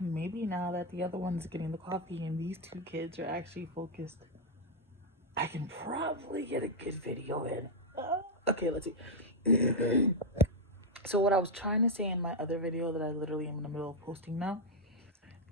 maybe now that the other one's getting the coffee and these two kids are actually focused, I can probably get a good video in. Okay, let's see. So what I was trying to say in my other video that I literally am in the middle of posting now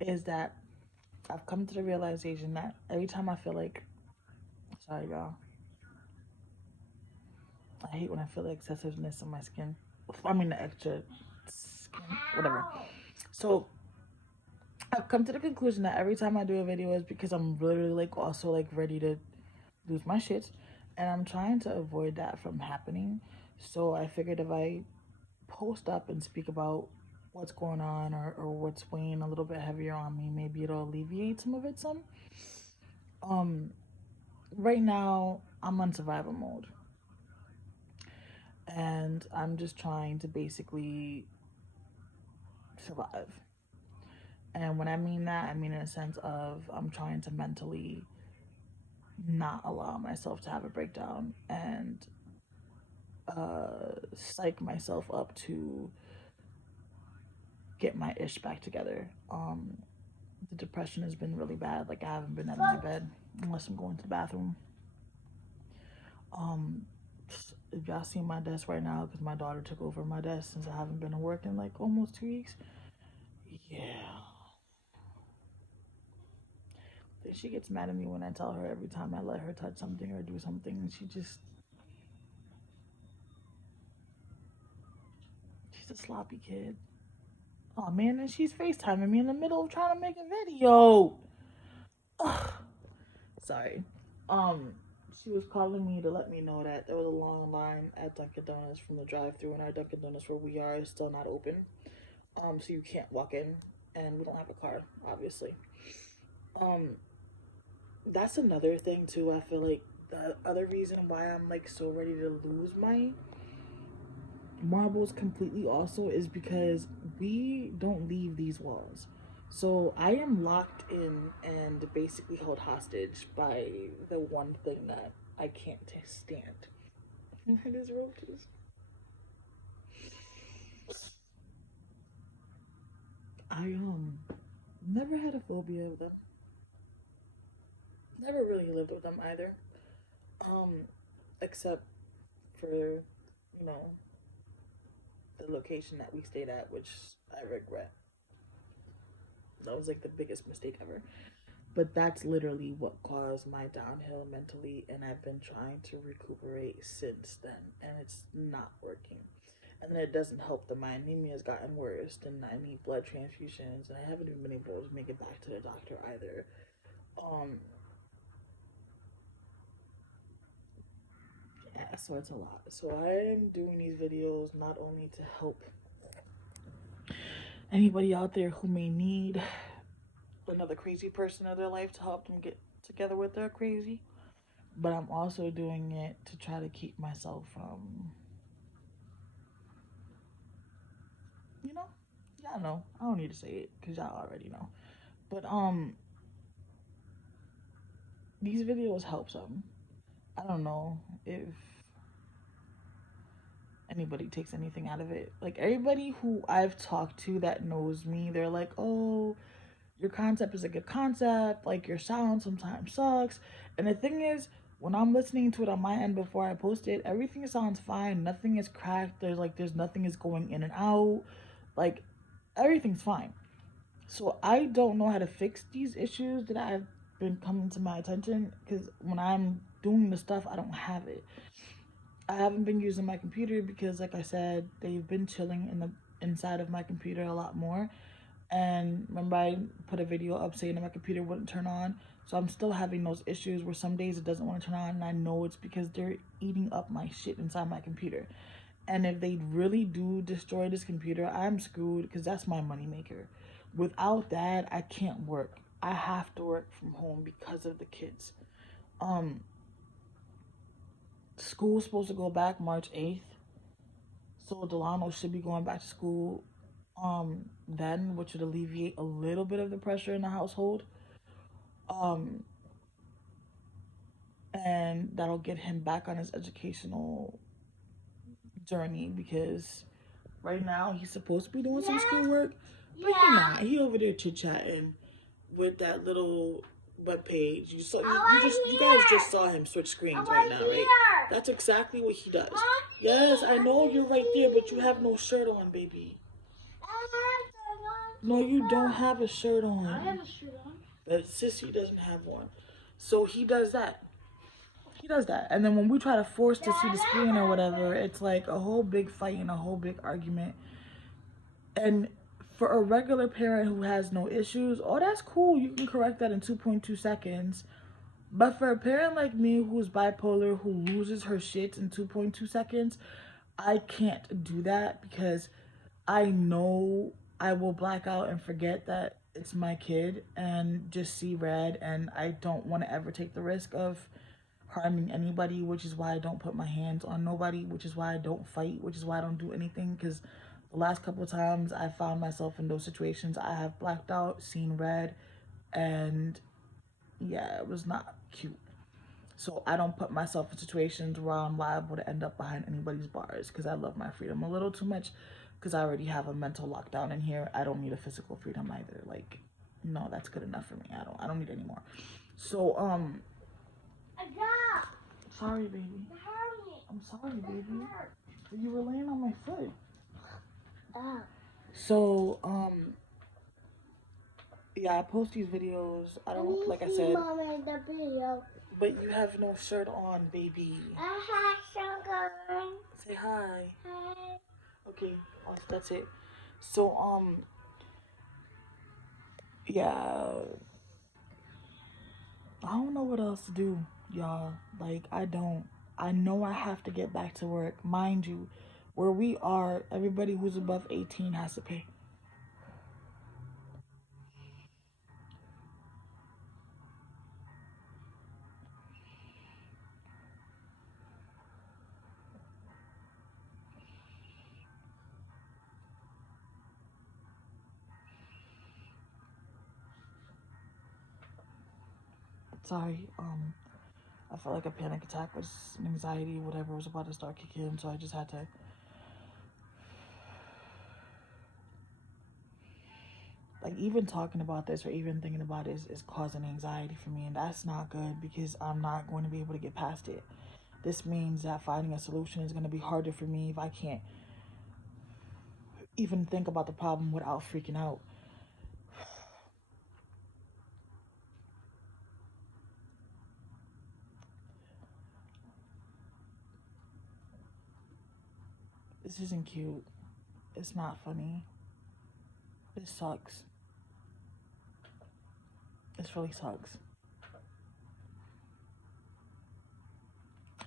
is that I've come to the realization that every time I feel like, sorry y'all, I hate when I feel the excessiveness in my skin. I mean the extra skin, whatever. So I've come to the conclusion that every time I do a video is because I'm literally like also like ready to lose my shit, and I'm trying to avoid that from happening. So I figured if I post up and speak about what's going on or what's weighing a little bit heavier on me, maybe it'll alleviate some of it some. Right now I'm on survival mode and I'm just trying to basically survive. And when I mean that, I mean in a sense of I'm trying to mentally not allow myself to have a breakdown and psych myself up to get my ish back together. The depression has been really bad. Like I haven't been out of my bed unless I'm going to the bathroom. If y'all see my desk right now, because my daughter took over my desk since I haven't been to work in like almost 2 weeks. Yeah. Then she gets mad at me when I tell her every time I let her touch something or do something, and she's a sloppy kid. Oh man, and she's FaceTiming me in the middle of trying to make a video. Ugh. Sorry. She was calling me to let me know that there was a long line at Dunkin' Donuts from the drive-thru, and our Dunkin' Donuts where we are is still not open. So you can't walk in, and we don't have a car, obviously. That's another thing too. I feel like the other reason why I'm like so ready to lose my marbles completely also is because we don't leave these walls. So I am locked in and basically held hostage by the one thing that I can't stand. It is roaches. I never had a phobia of them. Never really lived with them either. Except for, you know, the location that we stayed at, which I regret. That was like the biggest mistake ever. But that's literally what caused my downhill mentally, and I've been trying to recuperate since then, and it's not working. And then it doesn't help that my anemia has gotten worse, and I need blood transfusions, and I haven't even been able to make it back to the doctor either. Yeah, so it's a lot. So I am doing these videos not only to help anybody out there who may need another crazy person in their life to help them get together with their crazy, but I'm also doing it to try to keep myself from, you know, y'all know. I don't need to say it because y'all already know. But these videos help some. I don't know if anybody takes anything out of it. Like everybody who I've talked to that knows me, they're like, "Oh, your concept is a good concept. Like your sound sometimes sucks." And the thing is, when I'm listening to it on my end before I post it, everything sounds fine. Nothing is cracked. There's nothing is going in and out. Like everything's fine. So I don't know how to fix these issues that I've been coming to my attention because when I'm doing the stuff, I don't have it. I haven't been using my computer because, like I said, they've been chilling in the inside of my computer a lot more. And remember, I put a video up saying that my computer wouldn't turn on. So I'm still having those issues where some days it doesn't want to turn on, and I know it's because they're eating up my shit inside my computer. And if they really do destroy this computer, I'm screwed because that's my moneymaker. Without that, I can't work. I have to work from home because of the kids. School's supposed to go back March 8th. So Delano should be going back to school then, which would alleviate a little bit of the pressure in the household. And that'll get him back on his educational journey because right now he's supposed to be doing some schoolwork, But he not. He over there chit-chatting with that little web page. You guys just saw him switch screens right now, right? That's exactly what he does. Yes, I know you're right there, but you have no shirt on, baby. No, you don't have a shirt on. I have a shirt on. But Sissy doesn't have one. So he does that. He does that. And then when we try to force to see the screen or whatever, it's like a whole big fight and a whole big argument. And for a regular parent who has no issues, oh, that's cool. You can correct that in 2.2 seconds. But for a parent like me who's bipolar, who loses her shit in 2.2 seconds, I can't do that because I know I will black out and forget that it's my kid and just see red, and I don't want to ever take the risk of harming anybody, which is why I don't put my hands on nobody, which is why I don't fight, which is why I don't do anything, because the last couple of times I found myself in those situations, I have blacked out, seen red, and yeah, it was not cute. So I don't put myself in situations where I'm liable to end up behind anybody's bars because I love my freedom a little too much because I already have a mental lockdown in here. I don't need a physical freedom either. Like, no, that's good enough for me. I don't need any more. So, sorry, baby. I'm sorry, baby. You were laying on my foot. So, yeah, I post these videos. I don't, like I said, the video. But you have no shirt on, baby. I have shirt on. Say hi. Hi. Okay, that's it. So, yeah, I don't know what else to do, y'all. Like, I know I have to get back to work. Mind you, where we are, everybody who's above 18 has to pay. Sorry, I felt like a panic attack was an anxiety, whatever was about to start kicking in, so I just had to. Like, even talking about this or even thinking about it is causing anxiety for me, and that's not good because I'm not going to be able to get past it. This means that finding a solution is going to be harder for me if I can't even think about the problem without freaking out. This isn't cute. It's not funny. It sucks. This really sucks.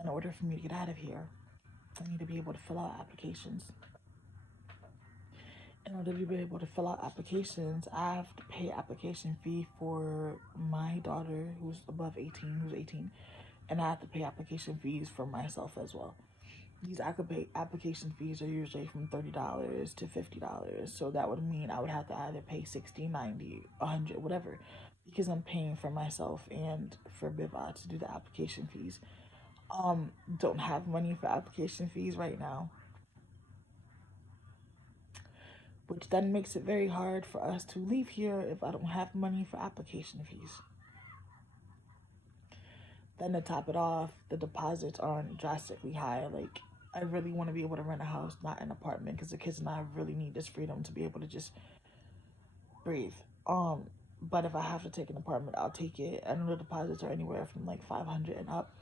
In order for me to get out of here, I need to be able to fill out applications. In order to be able to fill out applications, I have to pay application fee for my daughter who's above 18, who's 18, and I have to pay application fees for myself as well. These application fees are usually from $30 to $50. So that would mean I would have to either pay $60, $90, $100, whatever, because I'm paying for myself and for Biba to do the application fees. Don't have money for application fees right now, which then makes it very hard for us to leave here if I don't have money for application fees. Then to top it off, the deposits aren't drastically high. Like, I really want to be able to rent a house, not an apartment, because the kids and I really need this freedom to be able to just breathe. But if I have to take an apartment, I'll take it. I know the deposits are anywhere from like $500 and up.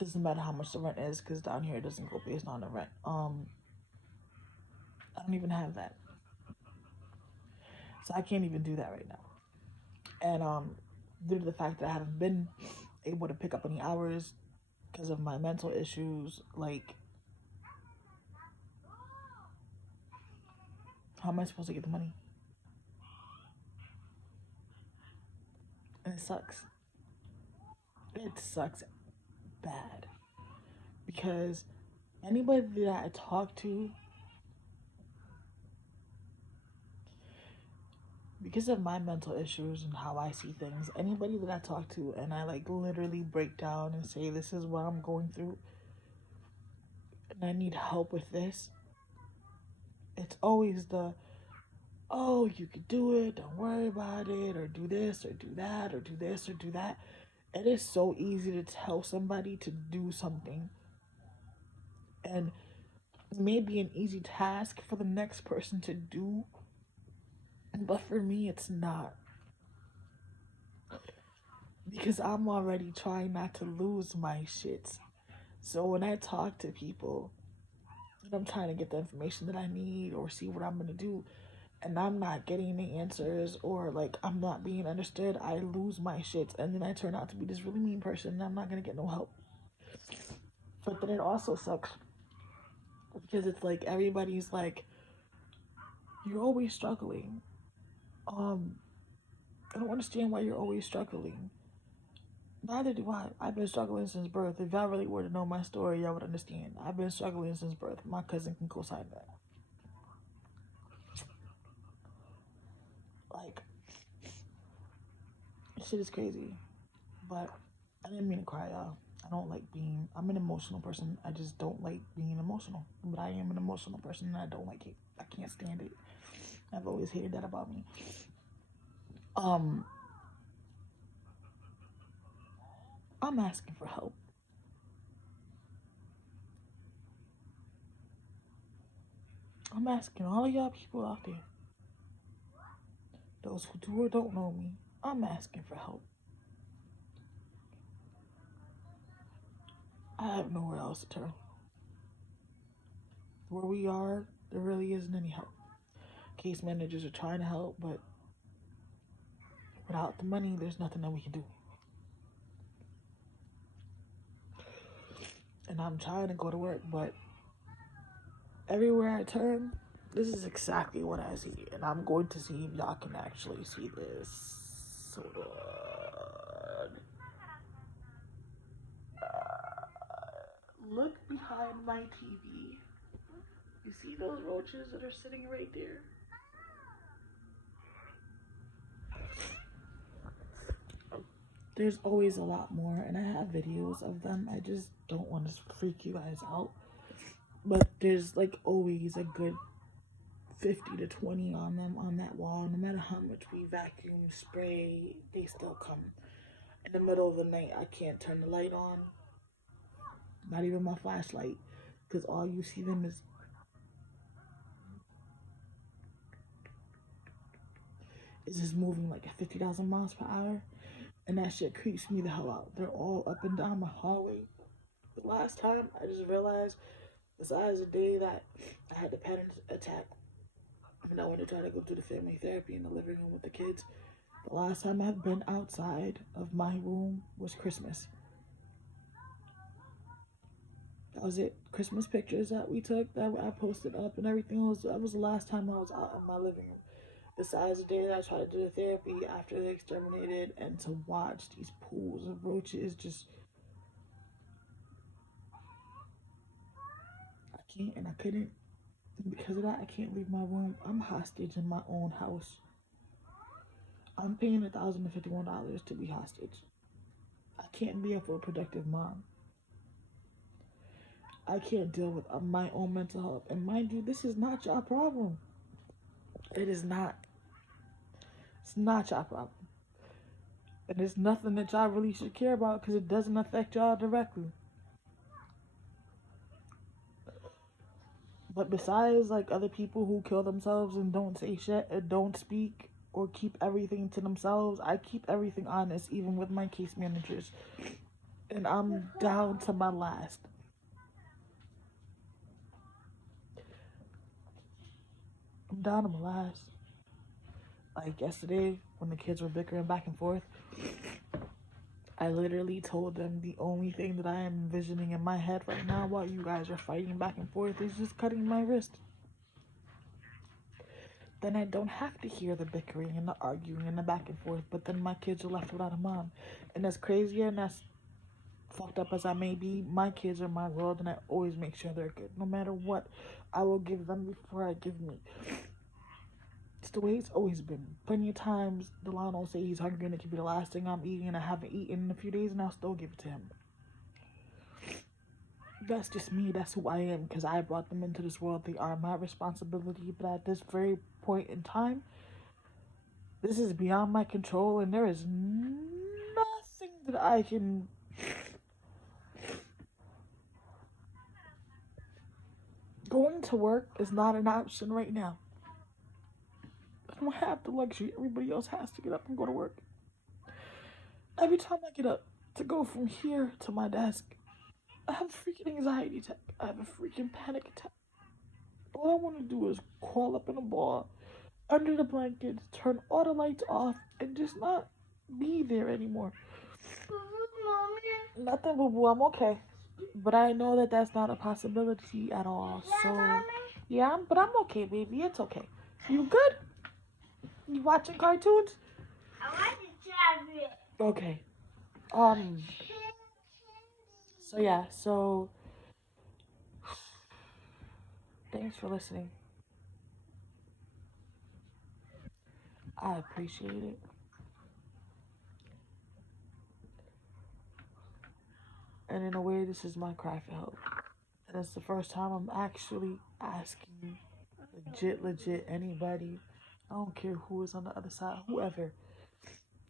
Doesn't matter how much the rent is, because down here it doesn't go based on the rent. I don't even have that, so I can't even do that right now. And due to the fact that I haven't been able to pick up any hours because of my mental issues, like, how am I supposed to get the money? And it sucks. It sucks bad. Because anybody that I talk to, because of my mental issues and how I see things, anybody that I talk to and I like literally break down and say, this is what I'm going through and I need help with this, it's always the, oh, you could do it, don't worry about it, or do this, or do that, or do this, or do that. It is so easy to tell somebody to do something. And it may be an easy task for the next person to do, but for me, it's not. Because I'm already trying not to lose my shit. So when I talk to people and I'm trying to get the information that I need or see what I'm going to do, and I'm not getting the answers, or like I'm not being understood, I lose my shit, and then I turn out to be this really mean person and I'm not going to get no help. But then it also sucks because it's like everybody's like, you're always struggling. I don't understand why you're always struggling. Neither do I. I've been struggling since birth. If y'all really were to know my story, y'all would understand. I've been struggling since birth. My cousin can co-sign that. Like, shit is crazy. But I didn't mean to cry, y'all. I don't like being, I'm an emotional person. I just don't like being emotional. But I am an emotional person and I don't like it. I can't stand it. I've always hated that about me. I'm asking for help. I'm asking all of y'all people out there, those who do or don't know me, I'm asking for help. I have nowhere else to turn. Where we are, there really isn't any help. Case managers are trying to help, but without the money, there's nothing that we can do. And I'm trying to go to work, but everywhere I turn, this is exactly what I see. And I'm going to see if y'all can actually see this. Hold on. Look behind my TV. You see those roaches that are sitting right there? There's always a lot more, and I have videos of them. I just don't want to freak you guys out. But there's like always a good 50 to 20 on them on that wall. No matter how much we vacuum, spray, they still come. In the middle of the night, I can't turn the light on. Not even my flashlight. Because all you see them is just moving like at 50,000 miles per hour. And that shit creeps me the hell out. They're all up and down my hallway. The last time, I just realized, besides the day that I had the panic attack, and I went to try to go to the family therapy in the living room with the kids, the last time I've been outside of my room was Christmas. That was it. Christmas pictures that we took, that I posted up and everything, that was the last time I was out in my living room. Besides the day that I tried to do the therapy after they exterminated, and to watch these pools of roaches just, I can't and I couldn't. And because of that, I can't leave my room. I'm hostage in my own house. I'm paying $1,051 to be hostage. I can't be a full productive mom. I can't deal with my own mental health. And mind you, this is not your problem. It is not. It's not your problem. And it's nothing that y'all really should care about because it doesn't affect y'all directly. But besides like other people who kill themselves and don't say shit and don't speak or keep everything to themselves, I keep everything honest even with my case managers. And I'm down to my last. I'm down to my last. Like yesterday when the kids were bickering back and forth, I literally told them the only thing that I am envisioning in my head right now while you guys are fighting back and forth is just cutting my wrist. Then I don't have to hear the bickering and the arguing and the back and forth, but then my kids are left without a mom. And as crazy and as fucked up as I may be, my kids are my world and I always make sure they're good. No matter what, I will give them before I give me. It's the way it's always been. Plenty of times, Delon will say he's hungry and it could be the last thing I'm eating and I haven't eaten in a few days and I'll still give it to him. That's just me. That's who I am because I brought them into this world. They are my responsibility. But at this very point in time, this is beyond my control, and there is nothing that I can. Going to work is not an option right now. I don't have the luxury. Everybody else has to get up and go to work. Every time I get up to go from here to my desk, I have a freaking anxiety attack. I have a freaking panic attack. All I want to do is crawl up in a ball, under the blankets, turn all the lights off, and just not be there anymore. Nothing, boo boo. I'm okay. But I know that that's not a possibility at all. So, yeah, but I'm okay, baby. It's okay. You good? You watching cartoons? I want to try it. Okay. So yeah, so thanks for listening. I appreciate it. And in a way, this is my cry for help. And it's the first time I'm actually asking legit anybody. I don't care who is on the other side, whoever.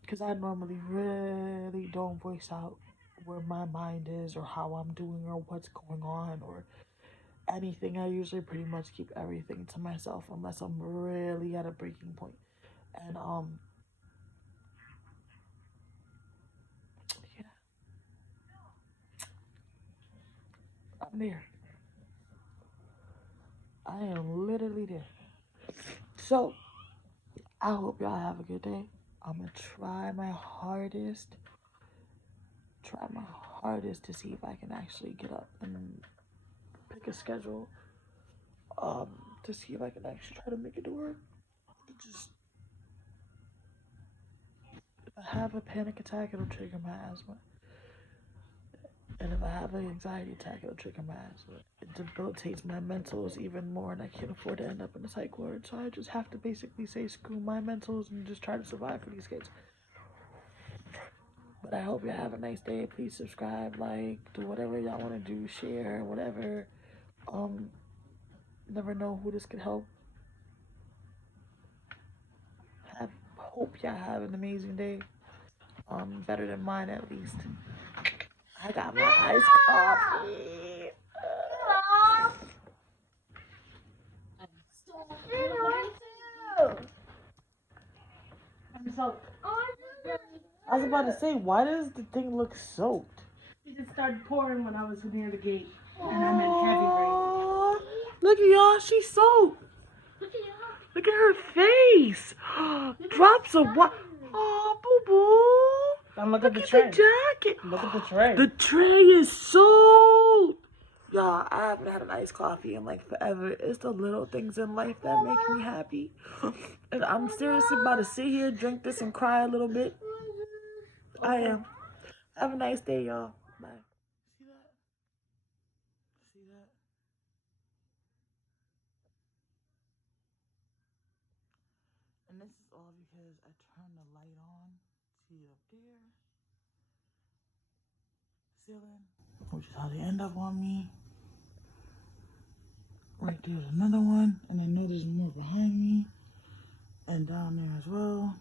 Because I normally really don't voice out where my mind is or how I'm doing or what's going on or anything. I usually pretty much keep everything to myself unless I'm really at a breaking point. And yeah, I'm there. I am literally there. So I hope y'all have a good day. I'm gonna try my hardest to see if I can actually get up and pick a schedule. To see if I can actually try to make it to work. Just if I have a panic attack, it'll trigger my asthma. And if I have an anxiety attack, it'll trigger my asthma. It debilitates my mentals even more, and I can't afford to end up in a psych ward. So I just have to basically say screw my mentals and just try to survive for these kids. But I hope y'all have a nice day. Please subscribe, like, do whatever y'all want to do, share, whatever. Never know who this could help. Hope y'all have an amazing day. Better than mine at least. I got my iced coffee. I'm soaked. I was about to say, why does the thing look soaked? It just started pouring when I was near the gate, and I'm in heavy rain. Look at y'all, she's soaked. Look at her face. Drops of what? Oh, boo boo. And look at the tray. The jacket. Look at the tray. The tray is soaked. Y'all, I haven't had an iced coffee in like forever. It's the little things in life that make me happy. And I'm seriously about to sit here, drink this, and cry a little bit. I am. Have a nice day, y'all. Bye. See that? See that? And this is all because I turned the light on. See it up there? Ceiling. Which is how they end up on me. Right there's another one. And I know there's more behind me. And down there as well.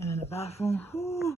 And in the bathroom. Whoo.